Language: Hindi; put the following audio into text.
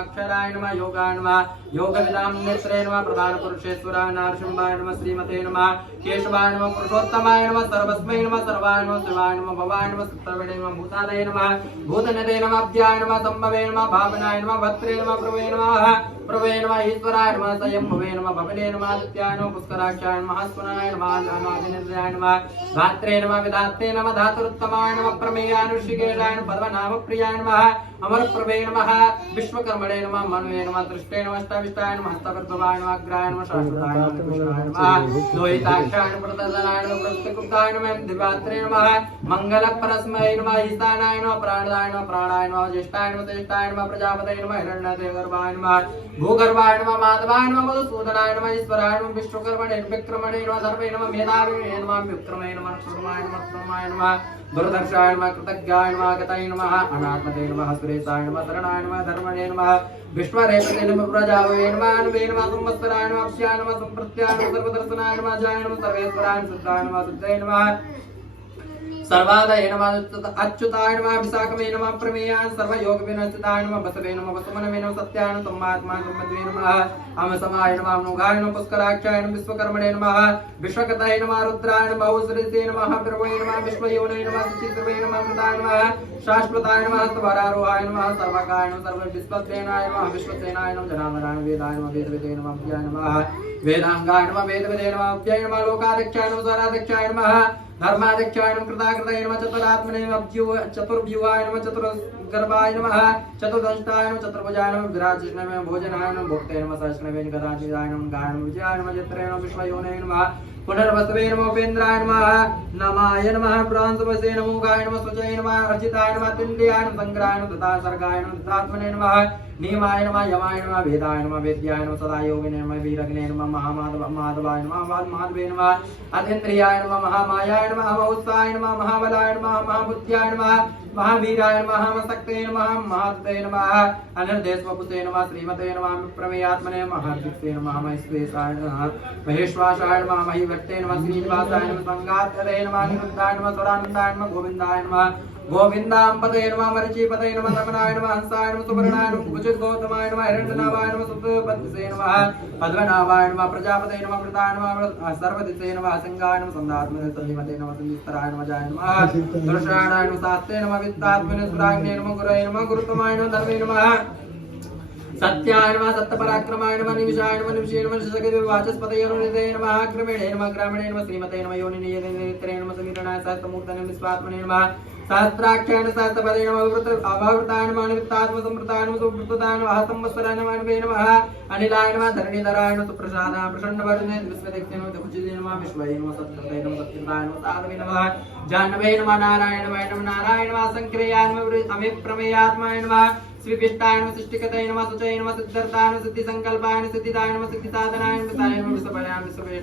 अक्षराय नमः योगाय नमः योगविदां नेत्रे नमः प्रधान पुरुषेश्वराय नारसिंहाय नमः श्रीमते नमः केशवाय नमः पुरुषोत्तमाय नमः सर्वस्मै नमः सर्वाय नमः शिवाय नमः भवाय नमः सुत्रवणे नमः भूतादये नमः भूतनदे नमः अभ्याय नमः संभवे नमः भावनाय नमः भद्रे नमः प्रभवे नमः ईश्वराय नमः स्वयंभवे नमः भवने नमः आदित्याय नमः पुष्कराक्षाय नमः स्वनाय नमः आदिनेन्द्राय नमः धात्रे नमः विधात्रे नमः धातुरुत्तमाय नमः प्रमेयाय ऋषिकेशाय नमः पद्मनाभ प्रियाय नमः अमरप्रभे नमः विश्वकर्मणे नमः मनवे नमः दृष्टे नमः अष्टाविष्टाय नमः हस्तकर्तवाय नमः अग्राय नमः शाश्वताय नमः कृष्णाय नमः लोहिताक्षाय नमः प्रतदाय नमः प्रस्तुताय नमः दिवात्रे नमः मंगलपरस्मै नमः ईशानाय नमः प्राणदाय नमः प्राणाय नमः ज्येष्ठाय नमः तेष्ठाय नमः प्रजापतये नमः हिरण्यदेवगर्भाय नमः भूगर्भाय नमः माधवाय नमः मधुसूदनाय नमः ईश्वराय नमः विश्वकर्मणे विक्रमणे नमः सर्वे नमः मेधाविने नमः विक्रमे नमः क्षुरमाय नमः क्षुरमाय नमः दुर्दर्शाय नमः कृतज्ञाय नमः गताय नमः अनात्मते नमः सुरेशाय नमः शरणाय नमः धर्मणे नमः विश्वरेपते नमः प्रजावये नमः अनुवे नमः संवत्सराय नमः अक्षयाय नमः संप्रत्याय नमः सर्वदर्शनाय नमः जाय नमः सर्वेश्वराय सिद्धाय नमः सिद्धये नमः सर्वादये नमः अच्युताय नमः विशाखमे नमः प्रमेयाय सर्वयोग विनस्थिताय नमः बसवे नमः वसुमनवे नमः सत्याय नमः सम्मात्मा सम्मद्वे नमः अमसमाय नमः अमनुगाय नमः पुष्कराक्षाय नमः विश्वकर्मणे नमः विश्वकतये नमः रुद्राय नमः औसृते नमः प्रभवे नमः विश्वयोने नमः सुचित्रवे नमः अमृताय नमः शाश्वताय नमः स्वरारोहाय नमः सर्वकाय नमः सर्वविश्वसेनाय नमः विश्वसेनाय नमः जनार्दनाय वेदाय नमः वेदविदे नमः अभ्याय नमः वेदांगाय नमः वेदविदे नमः अभ्याय नमः लोकाध्यक्षाय नमः स्वराध्यक्षाय नमः धर्माध्यक्षाय नमः कृताकृतये नमः चतुरात्मने नमः चतुर्भुवाय नमः चतुर्गर्भाय नमः चतुर्दंष्टाय नमः चतुर्भुजाय नमः विराजिष्णे नमः भोजनाय नमः भोक्ते नमः सहस्रनवे गदाचिदाय नमः गाय नमः विजयाय नमः जत्रे नमः विश्वयोने नमः पुनर्वसवे नमः उपेन्द्राय नमः नमाय नमः प्रांसवसे नमो गाय नमः स्वजय नमः अर्जिताय नमः तिण्ड्याय नमः संग्राय नमः तथा सर्गाय नमः तथात्मने नमः नियमाय नमः यमाय नमः वेदाय नमः वेद्याय नमः सदा योगिने नमः वीरग्ने नमः महामाधवाय नमः महामाधवे नमः अतीन्द्रियाय नमः महामायाय नमः महौत्साय नमः महाबलाय नमः महाबुद्ध्याय नमः महावीराय नमः महाशक्ते नमः महातते नमः अनिर्देशवपुते नमः श्रीमते नमः प्रमेयात्मने महार्जिते नमः महेश्वेशाय नमः महेश्वासाय नमः महिभट्टे नमः श्रीनिवासाय नमः संगात्रे नमः निरुद्धाय नमः स्वरानन्दाय नमः गोविन्दाय नमः गोविन्दाम्पते नमः मरीचिपते नमः रमणाय नमः हंसाय नमः सुवर्णाय नमः कुचित गौतमाय नमः हिरण्यनाभाय नमः सुतपतिसे नमः पद्मनाभाय नमः प्रजापते नमः मृताय नमः सर्वदिसे नमः सिंहाय नमः संदात्मने संजीवते नमः संजीस्तराय नमः जाय नमः दुर्षाणाय नमः शास्ते नमः वित्तात्मने सुराग्ने नमः गुरवे नमः गुरुत्तमाय नमः धर्मे नमः सत्याय नमः सत्यपराक्रमाय नमः निमिषाय नमः निमिषे नमः शशके वाचस्पतये नमः क्रमेणे नमः ग्रामीणे नमः श्रीमते नमः योनिने नेत्रे नमः समीरणाय सहस्रमूर्तने विश्वात्मने नमः सहस्राक्षाय नमः सहस्रपदे नमः अभावृताय नमः अनिवृत्तात्म संवृताय नमः सुवृत्ताय नमः संवत्सराय नमः अनवे नमः अनिलाय नमः धरणीधराय नमः सुप्रसादाय प्रसन्नवदने विश्वदेक्ते नमः विभुजिते नमः विश्वये नमः सत्कृते नमः सत्कृताय नमः साधवे नमः जाह्नवे नमः नारायणाय नमः संक्रियाय नमः अमिप्रमेयात्माय नमः श्रीकृष्णाय नमः सृष्टिकतये नमः सुचये नमः सिद्धार्थाय नमः सिद्धिसंकल्पाय नमः सिद्धिदाय नमः सिद्धिसाधनाय नमः विश्वभयाय विश्वभय